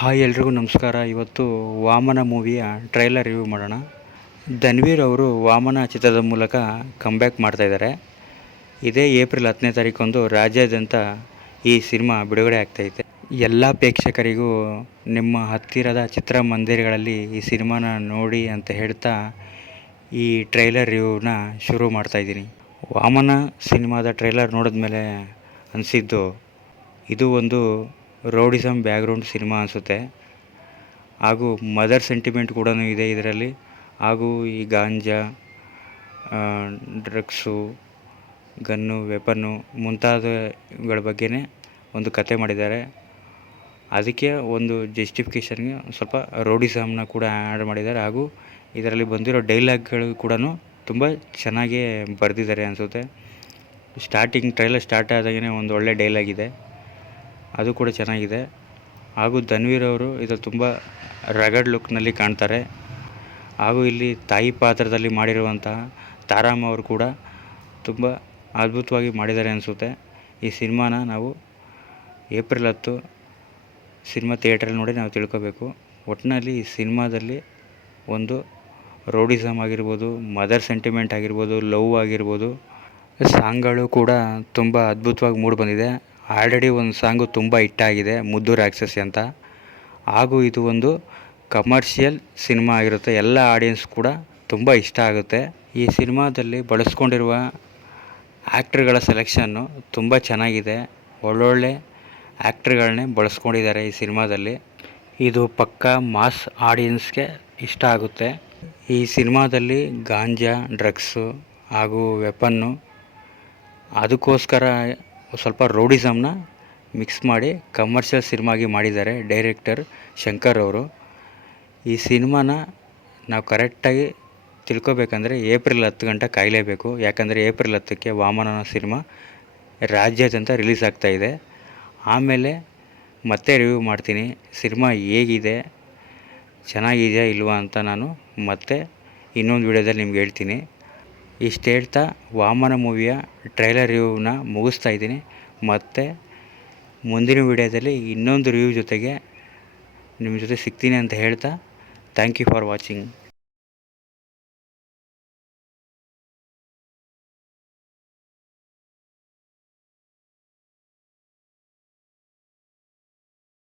Hi ಎಲ್ರಿಗೂ ನಮಸ್ಕಾರ. ಇವತ್ತು ವಾಮನ ಮೂವಿಯ ಟ್ರೈಲರ್ ರಿವ್ಯೂ ಮಾಡೋಣ. ಧನ್ವೀರ್ ಅವರು ವಾಮನ ಚಿತ್ರದ ಮೂಲಕ ಕಮ್ಬ್ಯಾಕ್ ಮಾಡ್ತಾಯಿದ್ದಾರೆ. ಇದೇ ಏಪ್ರಿಲ್ 10ನೇ ತಾರೀಕೊಂದು ರಾಜ್ಯಾದ್ಯಂತ ಈ ಸಿನಿಮಾ ಬಿಡುಗಡೆ ಆಗ್ತೈತೆ. ಎಲ್ಲ ಪ್ರೇಕ್ಷಕರಿಗೂ ನಿಮ್ಮ ಹತ್ತಿರದ ಚಿತ್ರಮಂದಿರಗಳಲ್ಲಿ ಈ ಸಿನಿಮಾನ ನೋಡಿ ಅಂತ ಹೇಳ್ತಾ ಈ ಟ್ರೈಲರ್ ರಿವ್ಯೂನ ಶುರು ಮಾಡ್ತಾಯಿದ್ದೀನಿ. ವಾಮನ ಸಿನಿಮಾದ ಟ್ರೈಲರ್ ನೋಡಿದ್ಮೇಲೆ ಅನಿಸಿದ್ದು ಇದು ಒಂದು ರೌಡಿಸಮ್ ಬ್ಯಾಕ್ಗ್ರೌಂಡ್ ಸಿನಿಮಾ ಅನಿಸುತ್ತೆ. ಹಾಗೂ ಮದರ್ ಸೆಂಟಿಮೆಂಟ್ ಕೂಡ ಇದೆ ಇದರಲ್ಲಿ. ಹಾಗೂ ಈ ಗಾಂಜಾ, ಡ್ರಗ್ಸು, ಗನ್ನು, ವೆಪನ್ನು ಮುಂತಾದವುಗಳ ಬಗ್ಗೆನೇ ಒಂದು ಕತೆ ಮಾಡಿದ್ದಾರೆ. ಅದಕ್ಕೆ ಒಂದು ಜಸ್ಟಿಫಿಕೇಷನ್ಗೆ ಸ್ವಲ್ಪ ರೌಡಿಸಮ್ನ ಕೂಡ ಆ್ಯಡ್ ಮಾಡಿದ್ದಾರೆ. ಹಾಗೂ ಇದರಲ್ಲಿ ಬಂದಿರೋ ಡೈಲಾಗ್ಗಳು ಕೂಡ ತುಂಬ ಚೆನ್ನಾಗೇ ಬರೆದಿದ್ದಾರೆ ಅನಿಸುತ್ತೆ. ಟ್ರೈಲರ್ ಸ್ಟಾರ್ಟ್ ಆದಾಗೇ ಒಂದು ಒಳ್ಳೆ ಡೈಲಾಗ್ ಇದೆ, ಅದು ಕೂಡ ಚೆನ್ನಾಗಿದೆ. ಹಾಗೂ ಧನ್ವೀರ್ ಅವರು ಇದರಲ್ಲಿ ತುಂಬ ರಗಡ್ ಲುಕ್ನಲ್ಲಿ ಕಾಣ್ತಾರೆ. ಹಾಗೂ ಇಲ್ಲಿ ತಾಯಿ ಪಾತ್ರದಲ್ಲಿ ಮಾಡಿರುವಂತಹ ತಾರಮ್ಮ ಅವರು ಕೂಡ ತುಂಬ ಅದ್ಭುತವಾಗಿ ಮಾಡಿದ್ದಾರೆ ಅನಿಸುತ್ತೆ. ಈ ಸಿನಿಮಾನ ನಾವು ಏಪ್ರಿಲ್ 10 ಸಿನಿಮಾ ಥಿಯೇಟ್ರಲ್ಲಿ ನೋಡಿ ನಾವು ತಿಳ್ಕೊಬೇಕು. ಒಟ್ಟಿನಲ್ಲಿ ಈ ಸಿನಿಮಾದಲ್ಲಿ ಒಂದು ರೌಡಿಸಮ್ ಆಗಿರ್ಬೋದು, ಮದರ್ ಸೆಂಟಿಮೆಂಟ್ ಆಗಿರ್ಬೋದು, ಲವ್ ಆಗಿರ್ಬೋದು, ಸಾಂಗ್ಗಳು ಕೂಡ ತುಂಬ ಅದ್ಭುತವಾಗಿ ಮೂಡಿ ಬಂದಿದೆ. ಆಲ್ರೆಡಿ ಒಂದು ಸಾಂಗು ತುಂಬ ಹಿಟ್ಟಾಗಿದೆ, ಮುದ್ದು ರಾಕ್ಷಸಿ ಅಂತ. ಹಾಗೂ ಇದು ಒಂದು ಕಮರ್ಷಿಯಲ್ ಸಿನಿಮಾ ಆಗಿರುತ್ತೆ. ಎಲ್ಲ ಆಡಿಯನ್ಸ್ ಕೂಡ ತುಂಬ ಇಷ್ಟ ಆಗುತ್ತೆ. ಈ ಸಿನಿಮಾದಲ್ಲಿ ಬಳಸ್ಕೊಂಡಿರುವ ಆ್ಯಕ್ಟ್ರ್ಗಳ ಸೆಲೆಕ್ಷನ್ನು ತುಂಬ ಚೆನ್ನಾಗಿದೆ. ಒಳ್ಳೊಳ್ಳೆ ಆ್ಯಕ್ಟ್ರ್ಗಳನ್ನೇ ಬಳಸ್ಕೊಂಡಿದ್ದಾರೆ ಈ ಸಿನಿಮಾದಲ್ಲಿ. ಇದು ಪಕ್ಕಾ ಮಾಸ್ ಆಡಿಯನ್ಸ್ಗೆ ಇಷ್ಟ ಆಗುತ್ತೆ. ಈ ಸಿನಿಮಾದಲ್ಲಿ ಗಾಂಜಾ, ಡ್ರಗ್ಸು ಹಾಗೂ ವೆಪನ್ನು, ಅದಕ್ಕೋಸ್ಕರ ಸ್ವಲ್ಪ ರೌಡಿಸಮ್ನ ಮಿಕ್ಸ್ ಮಾಡಿ ಕಮರ್ಷಿಯಲ್ ಸಿನಿಮಾಗಿ ಮಾಡಿದ್ದಾರೆ ಡೈರೆಕ್ಟರ್ ಶಂಕರ್ ಅವರು. ಈ ಸಿನಿಮಾನ ನಾವು ಕರೆಕ್ಟಾಗಿ ತಿಳ್ಕೊಬೇಕಂದ್ರೆ ಏಪ್ರಿಲ್ 10 ಗಂಟೆ ಕಾಯಲೇಬೇಕು. ಯಾಕಂದರೆ ಏಪ್ರಿಲ್ 10ಕ್ಕೆ ವಾಮನ ಸಿನಿಮಾ ರಾಜ್ಯಾದ್ಯಂತ ರಿಲೀಸ್ ಆಗ್ತಾಯಿದೆ. ಆಮೇಲೆ ಮತ್ತೆ ರಿವ್ಯೂ ಮಾಡ್ತೀನಿ, ಸಿನಿಮಾ ಹೇಗಿದೆ, ಚೆನ್ನಾಗಿದೆಯಾ ಇಲ್ವಾ ಅಂತ ನಾನು ಮತ್ತೆ ಇನ್ನೊಂದು ವಿಡಿಯೋದಲ್ಲಿ ನಿಮ್ಗೆ ಹೇಳ್ತೀನಿ. ಇಷ್ಟು ಹೇಳ್ತಾ ವಾಮನ ಮೂವಿಯ ಟ್ರೈಲರ್ ರಿವ್ಯೂನ ಮುಗಿಸ್ತಾ ಇದ್ದೀನಿ. ಮತ್ತು ಮುಂದಿನ ವಿಡಿಯೋದಲ್ಲಿ ಇನ್ನೊಂದು ರಿವ್ಯೂ ಜೊತೆಗೆ ನಿಮ್ಮ ಜೊತೆ ಸಿಗ್ತೀನಿ ಅಂತ ಹೇಳ್ತಾ ಥ್ಯಾಂಕ್ ಯು ಫಾರ್ ವಾಚಿಂಗ್.